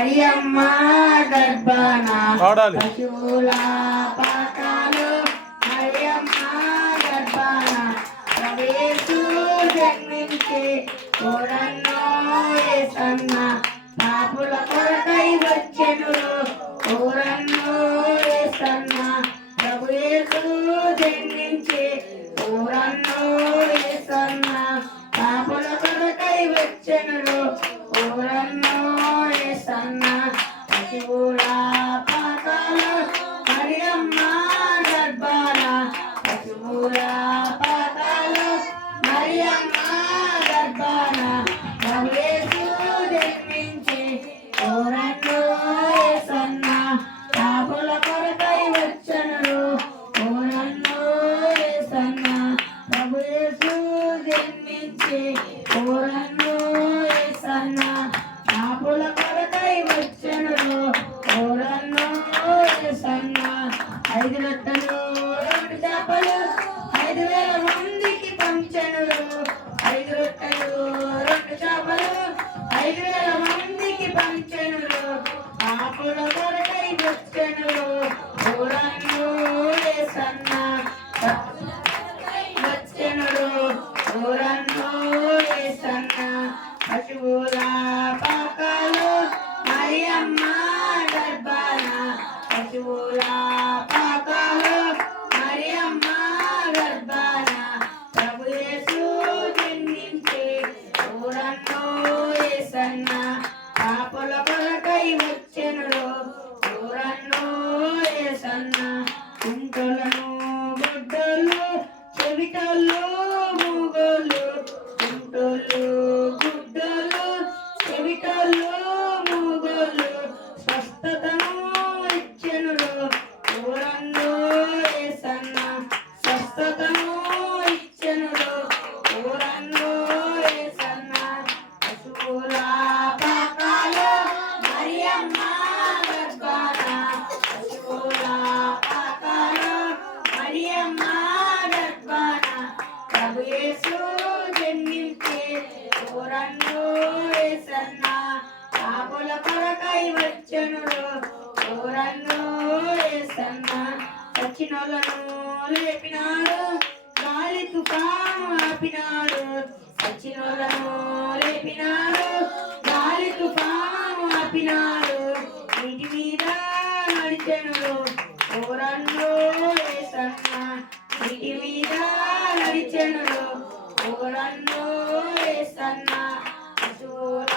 మరియమ్మ గర్భాన పశువుల పాకాలు మరియమ్మ గర్భాన ప్రవేశు జన్మించే ఓరన్నో యేసన్న పాపుల కొరకై వచ్చెను ఓరన్నో యేసన్న ప్రభు యేసు జన్మించే ఓరన్నో యేసన్న పాపుల కొరకై వచ్చెను ఓరన్నో యేసన్న పశువుల పాకాలు మరియమ్మ గర్భాన పశువుల పాకాలు మరియమ్మ గర్భాన ప్రభు యేసు జన్మించే ఓరన్నో యేసన్న పాపుల కొరకై వచ్చెను ఓరన్నో యేసన్న ప్రభు యేసు జన్మించే ఓరన్నో యేసన్న పాపుల కొరకై వచ్చెను ఓరన్నో యేసన్న 5 రొట్టెలు 2 చేపలు 5,000 మందికి పంచెను 5 రొట్టెలు 2 చేపలు 5,000 మందికి పంచెను పాపుల కొరకై వచ్చెను ఓరన్నో యేసన్న వచ్చెను ఓరన్నో యేసన్న పశువుల పాకాలు మరియమ్మ గర్భాన పశువుల పాకాలు మరియమ్మ గర్భాన ప్రభు యేసు జన్మించే ఓరన్నో యేసన్న పాపుల కొరకై వచ్చెను ఓరన్నో యేసన్న కుంటలను గుడ్డలు చెవిటలు మూగోలు కుంటలు గుడ్డలు చెవిటలు మూగోలు స్వస్థతను ఇచ్చెను ఓరన్నో యేసన్న స్వస్థతను ఇచ్చెను ఓరన్నో యేసన్న పశువుల పాకాలు మరియమ్మ గర్భాన పశువుల పాకాలు మరియమ్మ గర్భాన ప్రభు యేసు జన్మించే ఓరన్నో యేసన్న పాపుల కొరకై వచ్చెను ఓరన్నో యేసన్న చచ్చినోళ్ళను లేపినాడు గాలి తుఫాను ఆపినాడు చచ్చినోళ్ళను లేపినాడు గాలి తుఫాను ఆపినాడు నీటి మీద నడిచెను ఓరన్నో యేసన్న నీటి మీద నడిచెను ఓరన్నో యేసన్న పశువుల